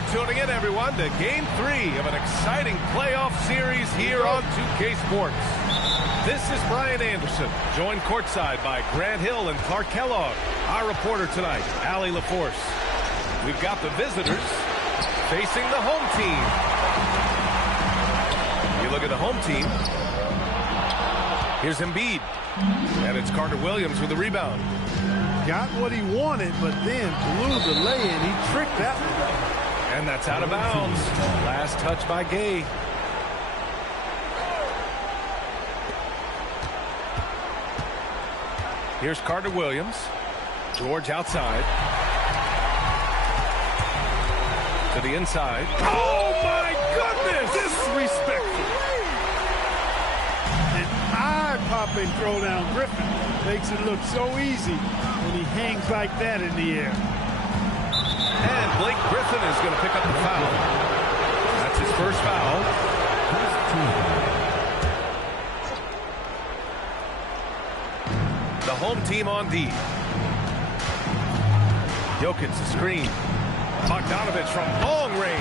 for tuning in, everyone, to Game 3 of an exciting playoff series here on 2K Sports. This is Brian Anderson, joined courtside by Grant Hill and Clark Kellogg. Our reporter tonight, Allie LaForce. We've got the visitors facing the home team. You look at the home team. Here's Embiid. And it's Carter Williams with the rebound. Got what he wanted, but then blew the lay-in. He tricked that one. And that's out of bounds. Last touch by Gay. Here's Carter Williams. George outside. To the inside. Oh, my goodness! Disrespectful. An eye-popping throw down Griffin. Makes it look so easy when he hangs like that in the air. And Blake Griffin is going to pick up the foul. That's his first foul. The home team on D. Jokic the screen. Bogdanovich from long range.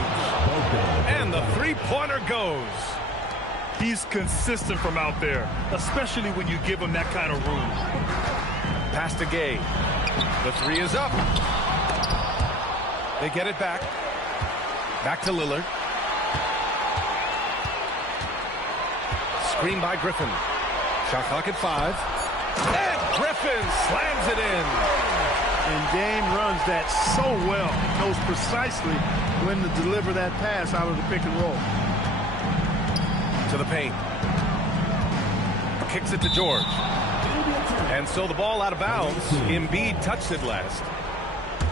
And the three-pointer goes. He's consistent from out there, especially when you give him that kind of room. Pass to Gay. The three is up. They get it back. Back to Lillard. Screen by Griffin. Shot clock at 5. And Griffin slams it in. And Dame runs that so well. Knows precisely when to deliver that pass out of the pick and roll. To the paint. Kicks it to George. And so the ball out of bounds. Embiid touched it last.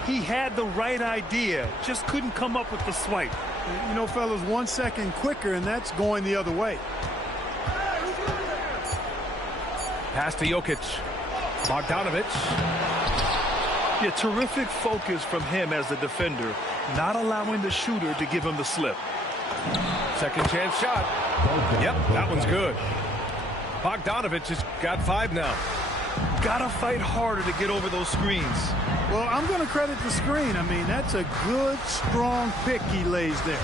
He had the right idea, just couldn't come up with the swipe. You know, fellas, 1 second quicker, and that's going the other way. Pass to Jokic. Bogdanovich. Yeah, terrific focus from him as a defender, not allowing the shooter to give him the slip. Second chance shot. Yep, that one's good. Bogdanovich has got 5 now. Gotta fight harder to get over those screens. Well, I'm going to credit the screen. I mean, that's a good, strong pick he lays there.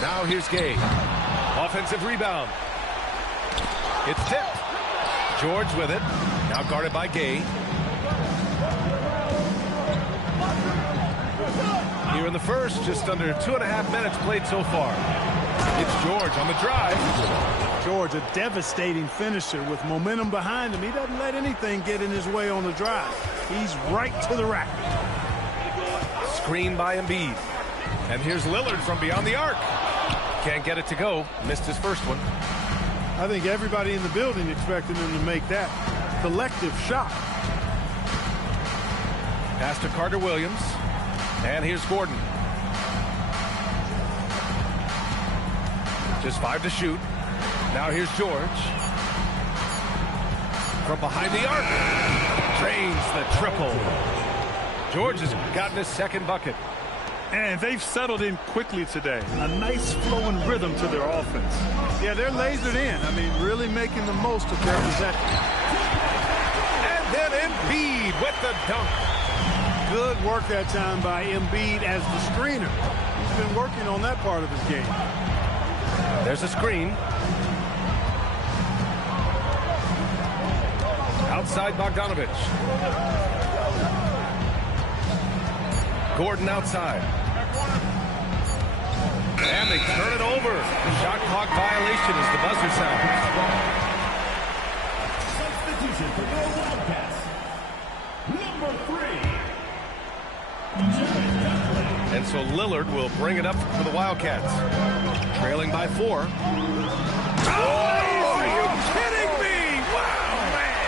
Now here's Gay. Offensive rebound. It's tipped. George with it. Now guarded by Gay. Here in the first, just under 2.5 minutes played so far. It's George on the drive. George, a devastating finisher with momentum behind him. He doesn't let anything get in his way on the drive. He's right to the rack. Screen by Embiid. And here's Lillard from beyond the arc. Can't get it to go. Missed his first one. I think everybody in the building expected him to make that collective shot. Pass to Carter Williams. And here's Gordon. Just 5 to shoot. Now here's George. From behind the arc. Drains the triple. George has gotten his second bucket. And they've settled in quickly today. A nice flowing rhythm to their offense. Yeah, they're lasered in. I mean, really making the most of their possession. And then Embiid with the dunk. Good work that time by Embiid as the screener. He's been working on that part of his game. There's a screen. Outside Bogdanovich. Gordon outside. And they turn it over. The shot clock violation as the buzzer sounds. Substitution for the Wildcats. Number 3. And so Lillard will bring it up for the Wildcats. Trailing by 4. Oh, are you kidding me? Wow, man.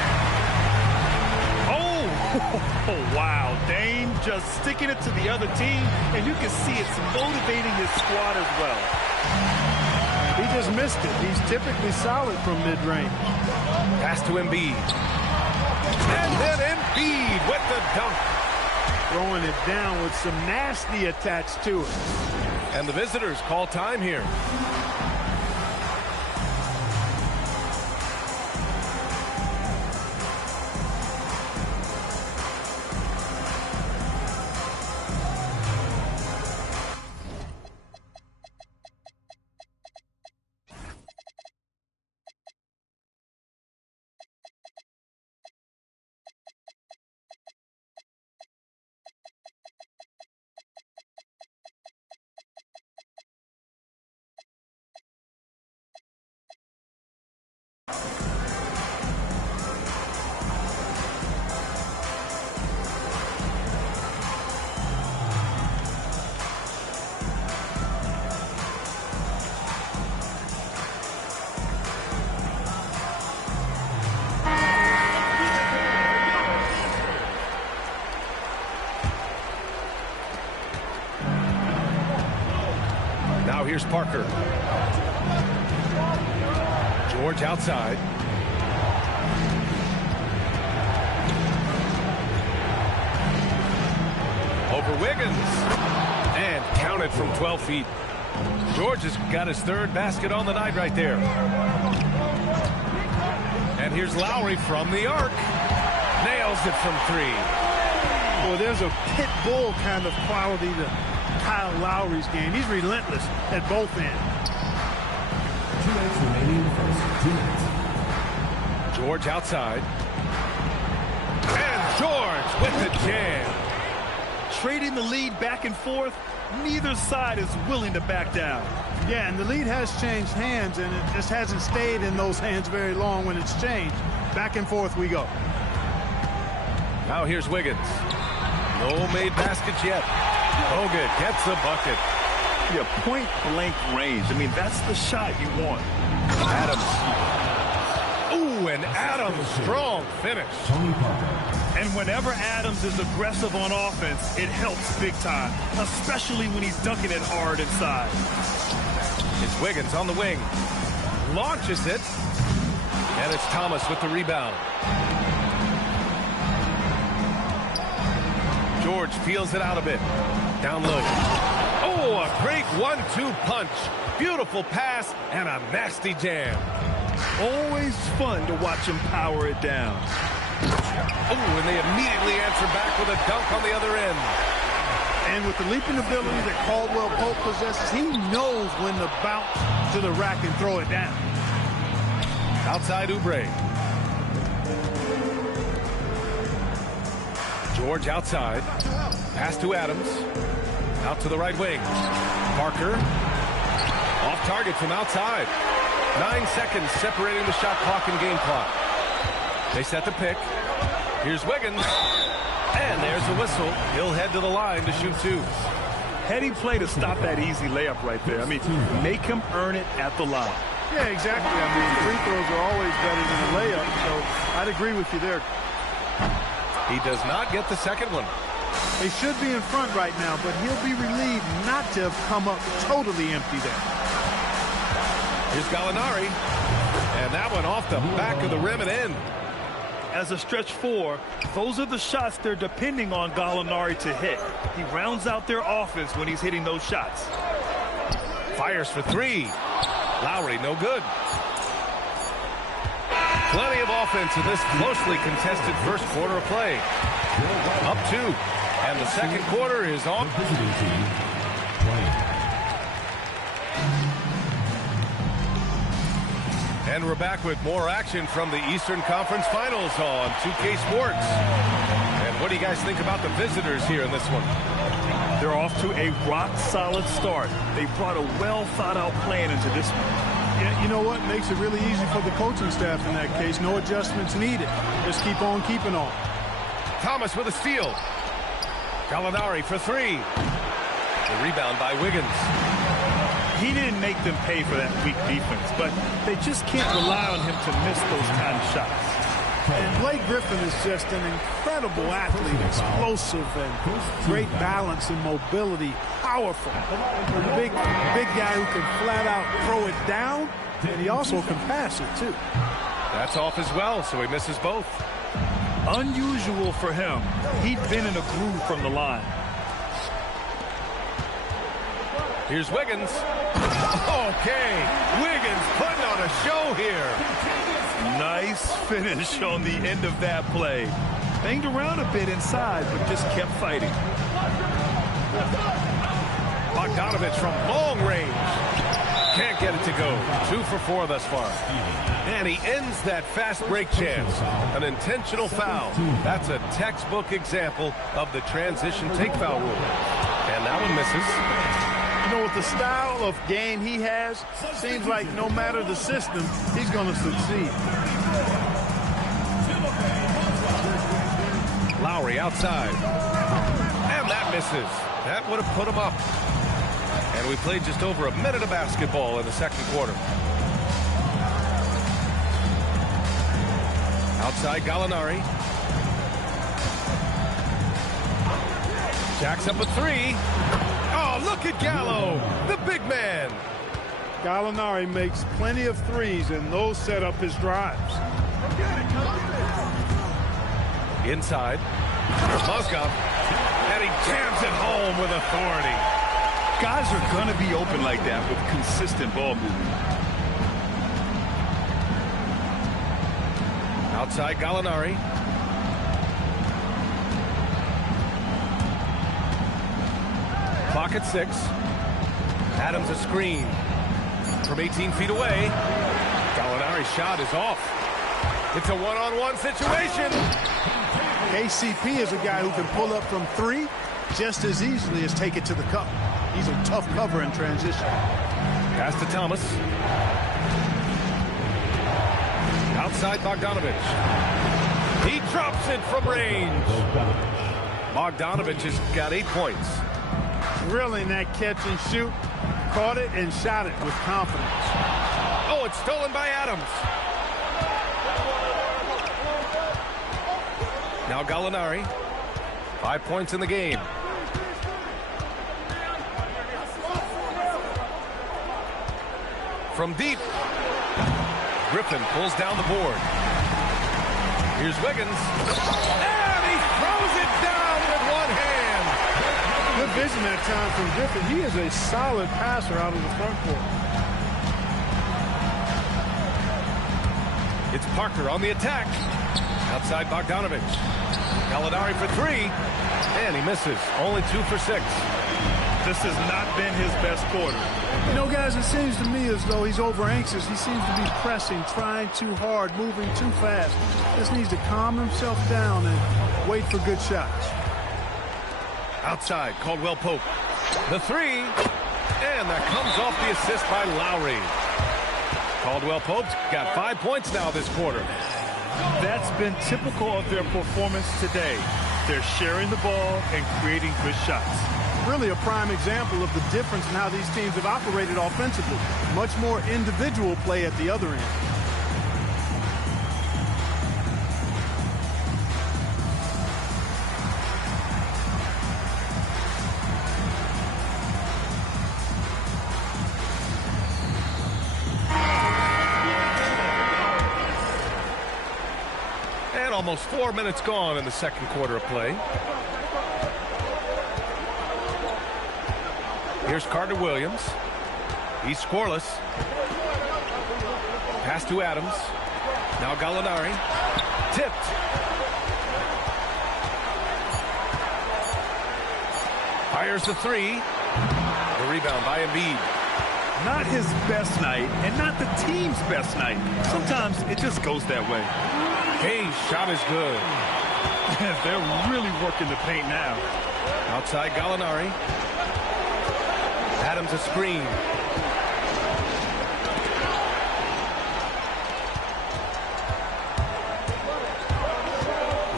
Oh, wow. Dame just sticking it to the other team, and you can see it's motivating his squad as well. He just missed it. He's typically solid from mid-range. Pass to Embiid. And then Embiid with the dunk. Throwing it down with some nasty attached to it. And the visitors call time here. Now here's Parker. George outside. Over Wiggins. And counted from 12 feet. George has got his third basket on the night right there. And here's Lowry from the arc. Nails it from 3. Well, there's a pit bull kind of quality to Kyle Lowry's game. He's relentless at both ends. 2 minutes remaining in the first. 2 minutes. George outside. And George with the jam. Trading the lead back and forth, neither side is willing to back down. Yeah, and the lead has changed hands, and it just hasn't stayed in those hands very long when it's changed. Back and forth we go. Now here's Wiggins. No made baskets yet. Hogan gets the bucket. Yeah, point-blank range. I mean, that's the shot you want. Adams. Ooh, and Adams, strong finish. Tony Parker. And whenever Adams is aggressive on offense, it helps big time, especially when he's dunking it hard inside. It's Wiggins on the wing. Launches it. And it's Thomas with the rebound. George feels it out a bit. Down low. Oh, a great 1-2 punch. Beautiful pass and a nasty jam. Always fun to watch him power it down. Oh, and they immediately answer back with a dunk on the other end. And with the leaping ability that Caldwell Pope possesses, he knows when to bounce to the rack and throw it down. Outside Oubre. George outside. Pass to Adams. Out to the right wing. Parker. Off target from outside. 9 seconds separating the shot clock and game clock. They set the pick. Here's Wiggins. And there's the whistle. He'll head to the line to shoot 2. Heady play to stop that easy layup right there. I mean, make him earn it at the line. Yeah, exactly. I mean, free throws are always better than a layup, so I'd agree with you there. He does not get the second one. They should be in front right now, but he'll be relieved not to have come up totally empty there. Here's Gallinari. And that one off the back of the rim and in. As a stretch 4, those are the shots they're depending on Gallinari to hit. He rounds out their offense when he's hitting those shots. Fires for 3. Lowry, no good. Plenty of offense in this closely contested first quarter of play. Up 2. And the second quarter is on. Visiting team. Playing. And we're back with more action from the Eastern Conference Finals on 2K Sports. And what do you guys think about the visitors here in this one? They're off to a rock-solid start. They brought a well-thought-out plan into this one. Yeah, you know what? Makes it really easy for the coaching staff in that case. No adjustments needed. Just keep on keeping on. Thomas with a steal. Gallinari for 3. The rebound by Wiggins. He didn't make them pay for that weak defense, but they just can't rely on him to miss those kind of shots. And Blake Griffin is just an incredible athlete, explosive and great balance and mobility, powerful. A big guy who can flat out throw it down, and he also can pass it too. That's off as well, so he misses both. Unusual for him. He'd been in a groove from the line. Here's Wiggins. Okay, Wiggins putting on a show here. Nice finish on the end of that play. Banged around a bit inside, but just kept fighting. Bogdanovich from long range. Can't get it to go. 2 for 4 thus far. And he ends that fast break chance. An intentional foul. That's a textbook example of the transition take foul rule. And that one misses. You know, with the style of game he has, seems like no matter the system, he's going to succeed. Lowry outside. And that misses. That would have put him up. And we played just over a minute of basketball in the second quarter. Outside Gallinari. Jacks up a 3. Oh, Oh, look at Gallo, the big man. Gallinari makes plenty of threes, and those set up his drives. Inside. Mozgov. And he jams it home with authority. Guys are going to be open like that with consistent ball movement. Outside Gallinari. Clock at 6. Adams a screen from 18 feet away. Gallinari's shot is off. It's a one-on-one situation. KCP is a guy who can pull up from 3 just as easily as take it to the cup. He's a tough cover in transition. Pass to Thomas. Outside Bogdanovich. He drops it from range. Bogdanovich has got 8 points. Drilling that catch and shoot. Caught it and shot it with confidence. Oh, it's stolen by Adams. Now Gallinari. 5 points in the game. From deep. Griffin pulls down the board. Here's Wiggins. And he throws it down with one hand. Good vision that time from Griffin. He is a solid passer out of the front court. It's Parker on the attack. Outside Bogdanovich. Gallinari for 3. And he misses. Only 2 for 6. This has not been his best quarter. You know, guys, it seems to me as though he's over anxious. He seems to be pressing, trying too hard, moving too fast. Just needs to calm himself down and wait for good shots. Outside, Caldwell Pope. The 3. And that comes off the assist by Lowry. Caldwell Pope's got 5 points now this quarter. That's been typical of their performance today. They're sharing the ball and creating good shots. Really a prime example of the difference in how these teams have operated offensively. Much more individual play at the other end. And almost 4 minutes gone in the second quarter of play. Here's Carter Williams. He's scoreless. Pass to Adams. Now Gallinari. Tipped. Fires the 3. The rebound by Embiid. Not his best night and not the team's best night. Sometimes it just goes that way. Hayes' shot is good. They're really working the paint now. Outside Gallinari. Adams a screen.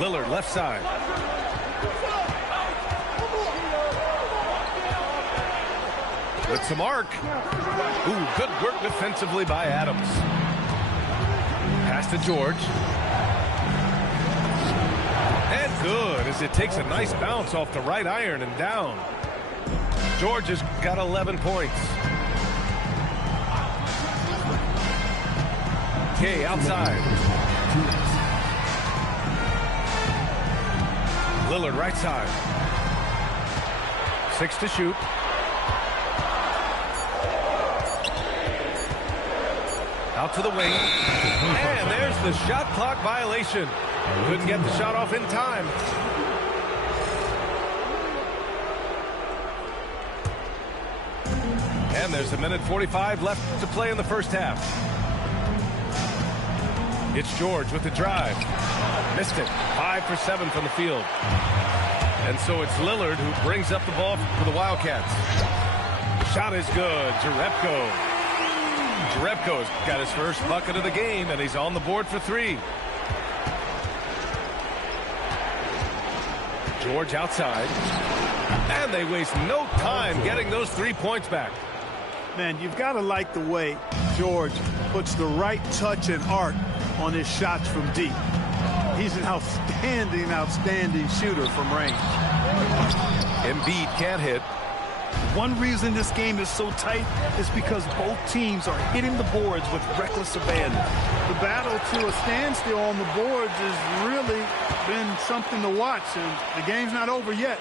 Lillard left side. With some arc. Ooh, good work defensively by Adams. Pass to George. And good as it takes a nice bounce off the right iron and down. George has got 11 points. Kay outside. Lillard right side. 6 to shoot. Out to the wing. And there's the shot clock violation. Couldn't get the shot off in time. And there's 1:45 left to play in the first half. It's George with the drive. Missed it. 5 for 7 from the field. And so it's Lillard who brings up the ball for the Wildcats. Shot is good. Jerebko's got his first bucket of the game, and he's on the board for 3. George outside. And they waste no time getting those 3 points back. Man, you've got to like the way George puts the right touch and arc on his shots from deep. He's an outstanding shooter from range. Embiid can't hit. One reason this game is so tight is because both teams are hitting the boards with reckless abandon. The battle to a standstill on the boards has really been something to watch, and the game's not over yet.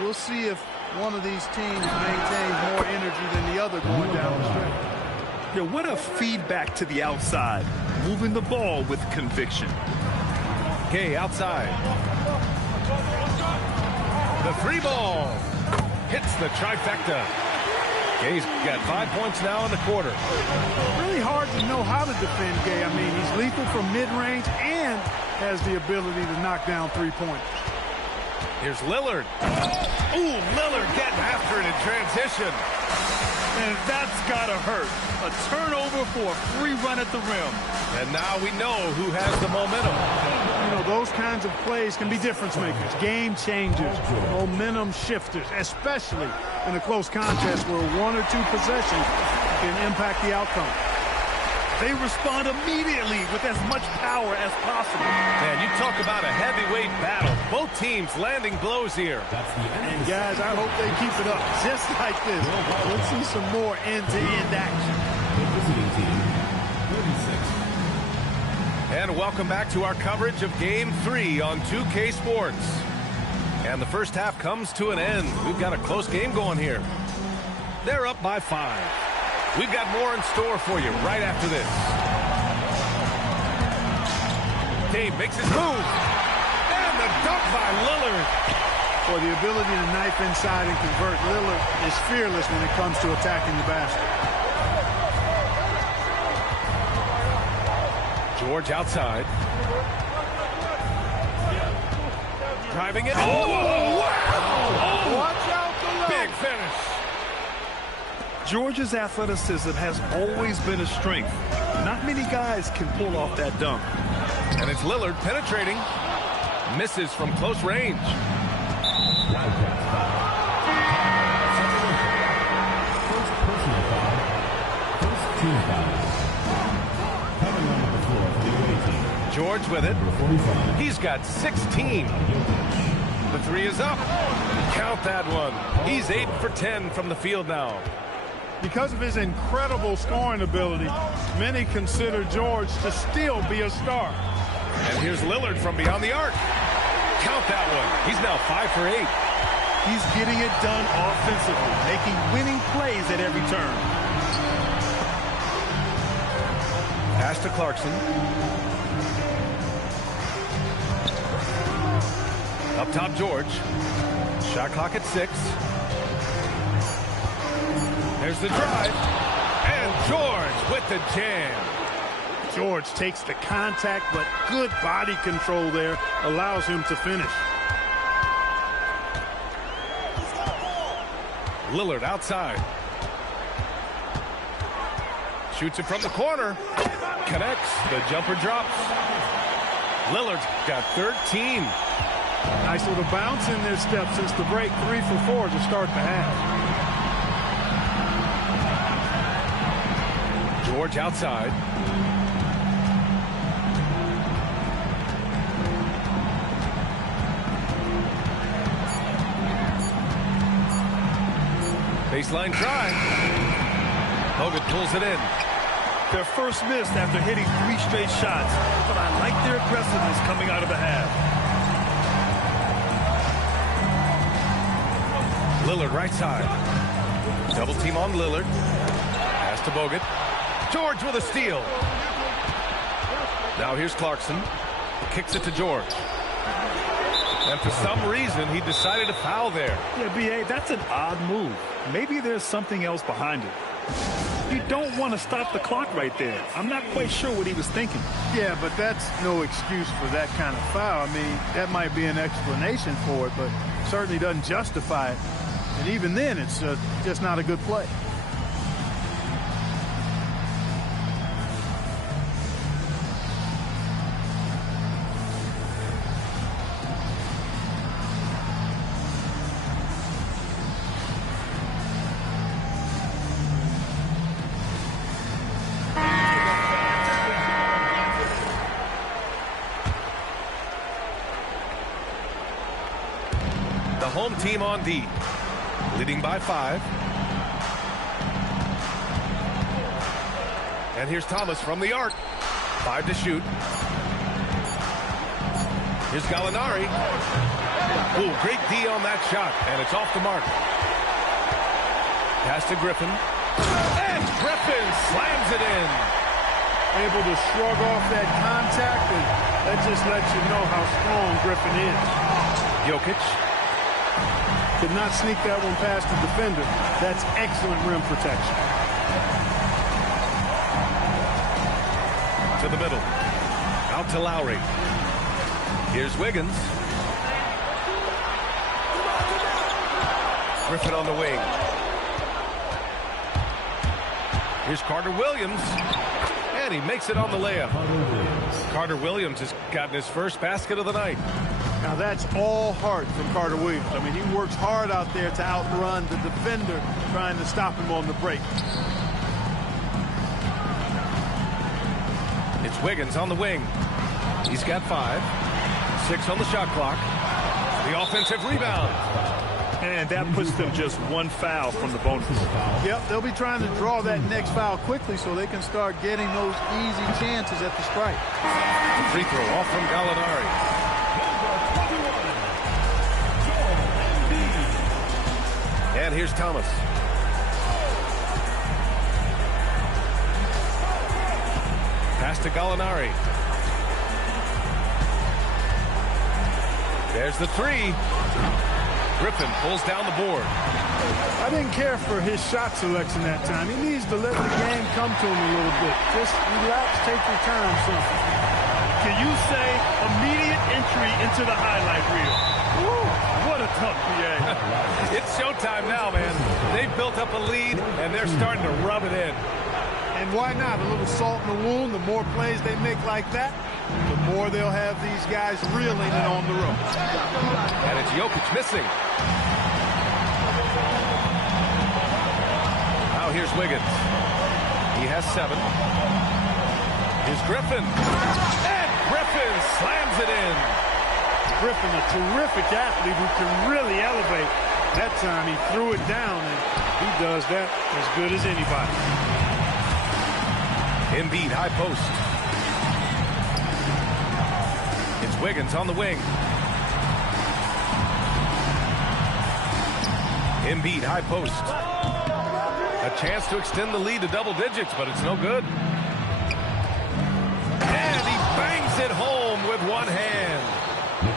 We'll see if one of these teams maintains more energy than the other going down the stretch. Yeah, what a feedback to the outside, moving the ball with conviction. Gay outside. The three ball hits the trifecta. Gay's got 5 points now in the quarter. Really hard to know how to defend Gay. I mean, he's lethal from mid-range and has the ability to knock down three-pointers. Here's Lillard. Ooh, Lillard getting after it in transition. And that's got to hurt. A turnover for a free run at the rim. And now we know who has the momentum. You know, those kinds of plays can be difference makers, game changers, momentum shifters, especially in a close contest where one or two possessions can impact the outcome. They respond immediately with as much power as possible. Man, you talk about a heavyweight battle. Both teams landing blows here. And guys, I hope they keep it up just like this. Let's see some more end-to-end action. And welcome back to our coverage of Game 3 on 2K Sports. And the first half comes to an end. We've got a close game going here. They're up by 5. We've got more in store for you right after this. Dave makes his move. And the dunk by Lillard. For the ability to knife inside and convert, Lillard is fearless when it comes to attacking the basket. George outside. Driving it. Oh, wow! Watch out below. Big finish. George's athleticism has always been a strength. Not many guys can pull off that dunk. And it's Lillard penetrating. Misses from close range. First personal foul. First team foul. Coming on the floor for the away team. George with it. Number 45. He's got 16. The three is up. Count that one. He's 8 for 10 from the field now. Because of his incredible scoring ability, many consider George to still be a star. And here's Lillard from beyond the arc. Count that one. He's now 5 for 8. He's getting it done offensively, making winning plays at every turn. Pass to Clarkson. Up top, George. Shot clock at 6. There's the drive. And George with the jam. George takes the contact, but good body control there allows him to finish. Lillard outside. Shoots it from the corner. Connects. The jumper drops. Lillard's got 13. Nice little bounce in this step since the break. 3 for 4 to start the half. George outside. Baseline drive. Hogan pulls it in. Their first miss after hitting 3 straight shots, but I like their aggressiveness coming out of the half. Lillard right side. Double team on Lillard. Pass to Bogut. George with a steal. Now here's Clarkson. Kicks it to George. And for some reason, he decided to foul there. Yeah, B.A., that's an odd move. Maybe there's something else behind it. You don't want to stop the clock right there. I'm not quite sure what he was thinking. Yeah, but that's no excuse for that kind of foul. I mean, that might be an explanation for it, but certainly doesn't justify it. And even then, it's just not a good play. Home team on D. Leading by 5. And here's Thomas from the arc. 5 to shoot. Here's Gallinari. Ooh, great D on that shot, and it's off the mark. Pass to Griffin. And Griffin slams it in. Able to shrug off that contact, and that just lets you know how strong Griffin is. Jokic. Could not sneak that one past the defender. That's excellent rim protection. To the middle. Out to Lowry. Here's Wiggins. Griffin on the wing. Here's Carter Williams. And he makes it on the layup. Carter Williams has gotten his first basket of the night. Now that's all heart from Carter Williams. I mean, he works hard out there to outrun the defender trying to stop him on the break. It's Wiggins on the wing. He's got 5. 6 on the shot clock. The offensive rebound. And that puts them just 1 foul from the bonus. Yep, they'll be trying to draw that next foul quickly so they can start getting those easy chances at the strike. Free throw off from Gallinari. And here's Thomas. Pass to Gallinari. There's the 3. Griffin pulls down the board. I didn't care for his shot selection that time. He needs to let the game come to him a little bit. Just relax, take your time, something. Can you say immediate entry into the highlight reel? Woo, what a tough PA. It's showtime now, man. They've built up a lead, and they're starting to rub it in. And why not? A little salt in the wound. The more plays they make like that, the more they'll have these guys reeling and on the road. And it's Jokic missing. Now here's Wiggins. He has 7. Here's Griffin. And Griffin slams it in. Griffin, a terrific athlete who can really elevate. That time he threw it down, and he does that as good as anybody. Embiid high post. It's Wiggins on the wing. Embiid high post. A chance to extend the lead to double digits, but it's no good. And he bangs it home with one hand.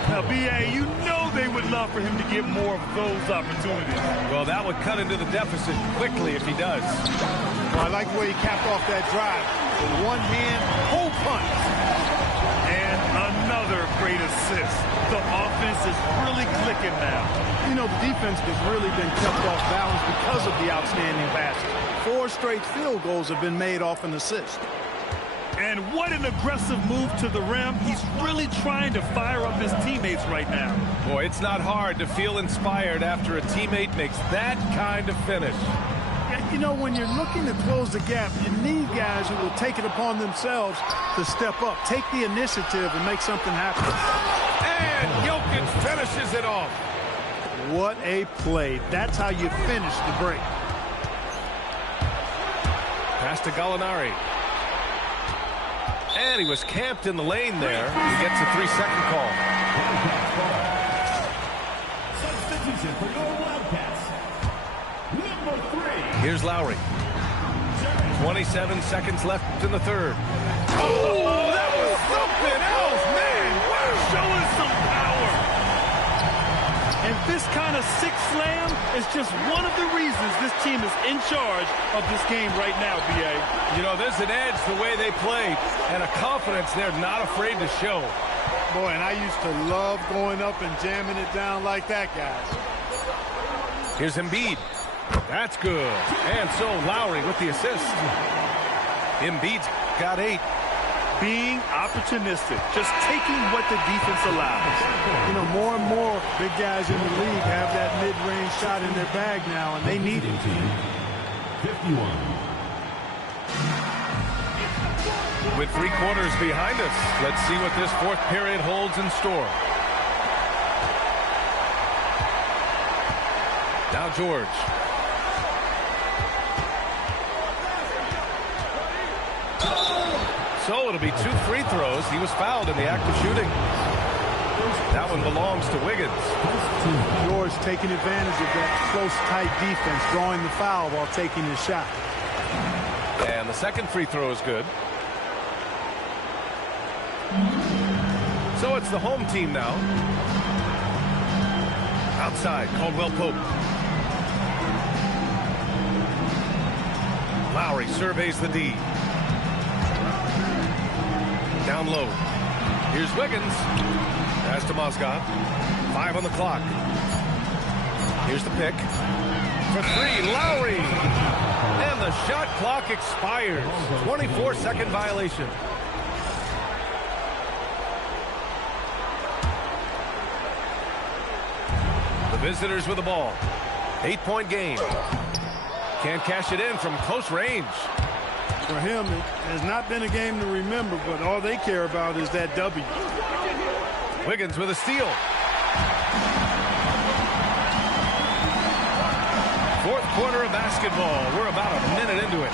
Now, B.A., you know they would love for him to get more of those opportunities. Well, that would cut into the deficit quickly if he does. Well, I like the way he capped off that drive. With one hand, whole punch. And another great assist. The offense is really clicking now. You know, the defense has really been kept off balance because of the outstanding passes. 4 straight field goals have been made off an assist. And what an aggressive move to the rim. He's really trying to fire up his teammates right now. Boy, it's not hard to feel inspired after a teammate makes that kind of finish. You know, when you're looking to close the gap, you need guys who will take it upon themselves to step up, take the initiative, and make something happen. And Jokic finishes it off. What a play. That's how you finish the break. Pass to Gallinari. And he was camped in the lane there. He gets a 3-second call. Substitution for your Wildcats. Number 3. Here's Lowry. 27 seconds left in the third. Oh, that was something else, man. We're showing some power. And this kind of sick slam is just one of the reasons this team is in charge of this game right now, B.A. You know, there's an edge the way they play and a confidence they're not afraid to show. Boy, and I used to love going up and jamming it down like that, guys. Here's Embiid. That's good. And so Lowry with the assist. Embiid's got 8. Being opportunistic, just taking what the defense allows. You know, more and more big guys in the league have that mid-range shot in their bag now, and they need it. 51. With 3 quarters behind us, let's see what this 4th period holds in store. Now George. So it'll be 2 free throws. He was fouled in the act of shooting. That one belongs to Wiggins. George taking advantage of that close, tight defense, drawing the foul while taking his shot. And the second free throw is good. So it's the home team now. Outside, Caldwell Pope. Lowry surveys the D. Down low. Here's Wiggins. Pass to Mozgov. 5 on the clock. Here's the pick. For 3, Lowry. And the shot clock expires. 24-second violation. The visitors with the ball. 8-point game. Can't cash it in from close range. For him, it has not been a game to remember, but all they care about is that W. Wiggins with a steal. Fourth quarter of basketball. We're about a minute into it.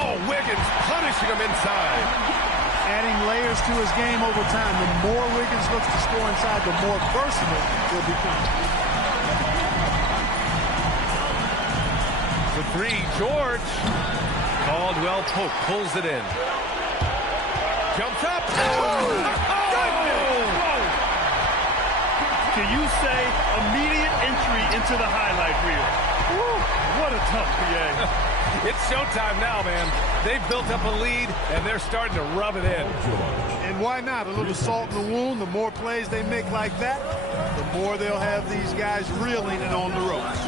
Oh, Wiggins punishing him inside. Adding layers to his game over time. The more Wiggins looks to score inside, the more versatile he'll become. The 3, George. Caldwell Pope pulls it in. Jumps up. Can you say immediate entry into the highlight reel? Woo, what a tough PA. It's showtime now, man. They've built up a lead, and they're starting to rub it in. And why not? A little salt in the wound. The more plays they make like that, the more they'll have these guys reeling and on the ropes.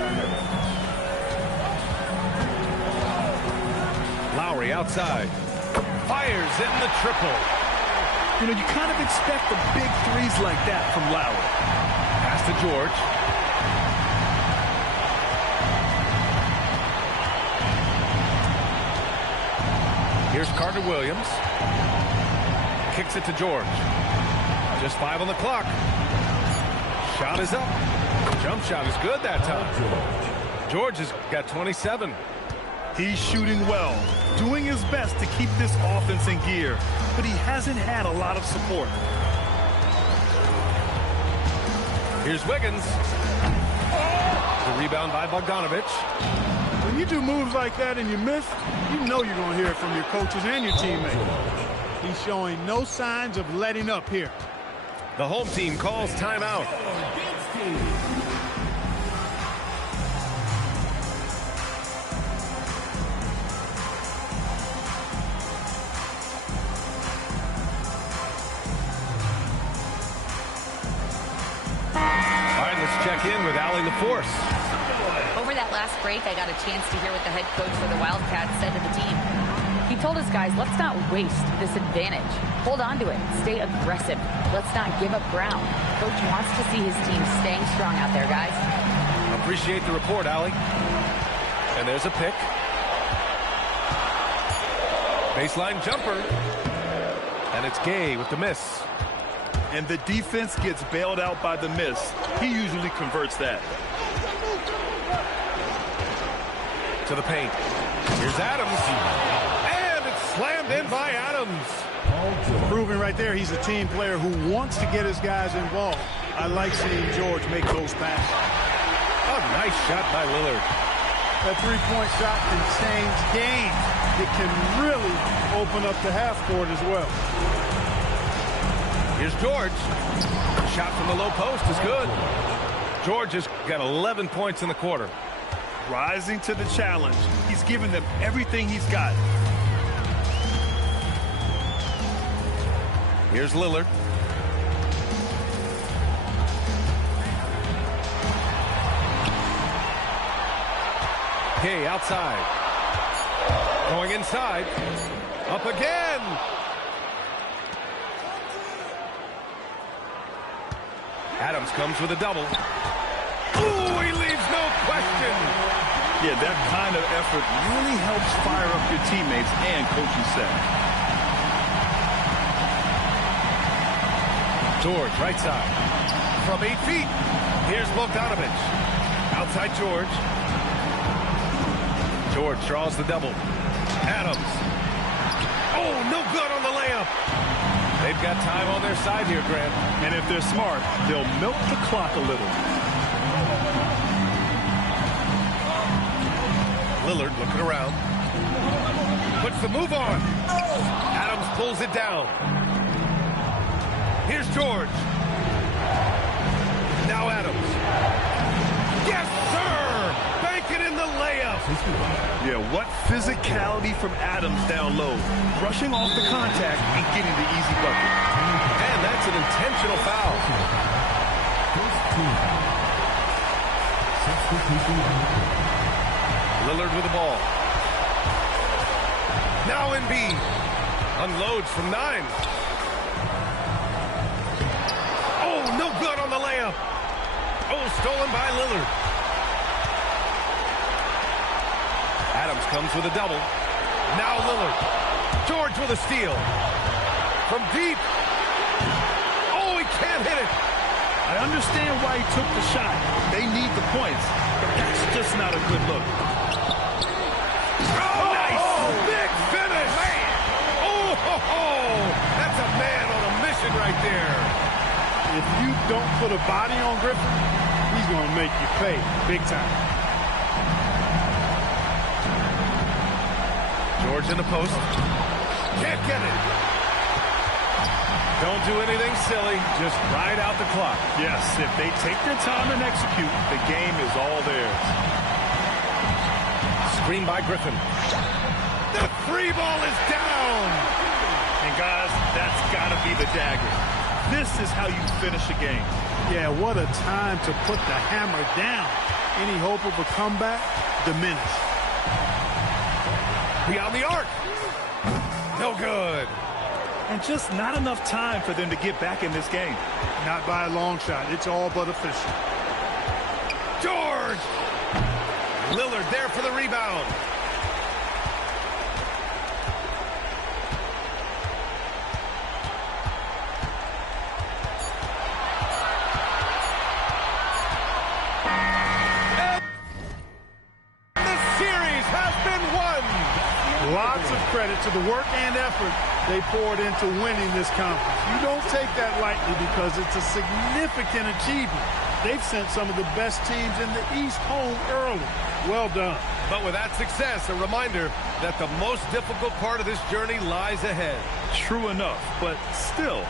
Lowry outside. Fires in the triple. You know, you kind of expect the big threes like that from Lowry. Pass to George. Here's Carter Williams. Kicks it to George. Just 5 on the clock. Shot is up. Jump shot is good that time. George has got 27. He's shooting well, doing his best to keep this offense in gear, but he hasn't had a lot of support. Here's Wiggins. The rebound by Bogdanovich. When you do moves like that and you miss, you know you're going to hear it from your coaches and your teammates. He's showing no signs of letting up here. The home team calls timeout. Check in with Allie LaForce. Over that last break, I got a chance to hear what the head coach for the Wildcats said to the team. He told his guys, let's not waste this advantage. Hold on to it. Stay aggressive. Let's not give up ground. Coach wants to see his team staying strong out there, guys. Appreciate the report, Allie. And there's a pick. Baseline jumper. And it's Gay with the miss. And the defense gets bailed out by the miss. He usually converts that. To the paint. Here's Adams. And it's slammed in by Adams. Proving right there he's a team player who wants to get his guys involved. I like seeing George make those passes. A nice shot by Lillard. That three-point shot can change games. It can really open up the half court as well. Here's George. Shot from the low post is good. George has got 11 points in the quarter. Rising to the challenge. He's given them everything he's got. Here's Lillard. Hey, outside. Going inside. Up again. Adams comes with a double. Ooh, he leaves no question. Yeah, that kind of effort really helps fire up your teammates and coaching staff. George, right side. From 8 feet, here's Bogdanovich. Outside George. George draws the double. Adams. Oh, no good on the layup. They've got time on their side here, Grant. And if they're smart, they'll milk the clock a little. Lillard looking around. Puts the move on. Adams pulls it down. Here's George. Now Adams. Yes, sir! Bank it in the layup. Yeah, what physicality from Adams down low. Brushing off the contact and getting the easy bucket. And that's an intentional foul. Lillard with the ball. Now Embiid. Unloads from 9. Oh, no good on the layup. Oh, stolen by Lillard. Adams comes with a double. Now Lillard. George with a steal. From deep. Oh, he can't hit it. I understand why he took the shot. They need the points, but that's just not a good look. Oh, nice. Oh, big finish. Man. Oh, that's a man on a mission right there. If you don't put a body on Griffin, he's going to make you pay big time. George in the post. Can't get it. Don't do anything silly. Just ride out the clock. Yes, if they take their time and execute, the game is all theirs. Screen by Griffin. The 3 ball is down. And guys, that's got to be the dagger. This is how you finish a game. Yeah, what a time to put the hammer down. Any hope of a comeback diminished. Beyond the arc. No good. And just not enough time for them to get back in this game. Not by a long shot. It's all but official. George! Lillard there for the rebound. And the series has been won. Lots of credit to the work and effort they poured into winning this conference. You don't take that lightly because it's a significant achievement. They've sent some of the best teams in the East home early. Well done. But with that success, a reminder that the most difficult part of this journey lies ahead. True enough, but still,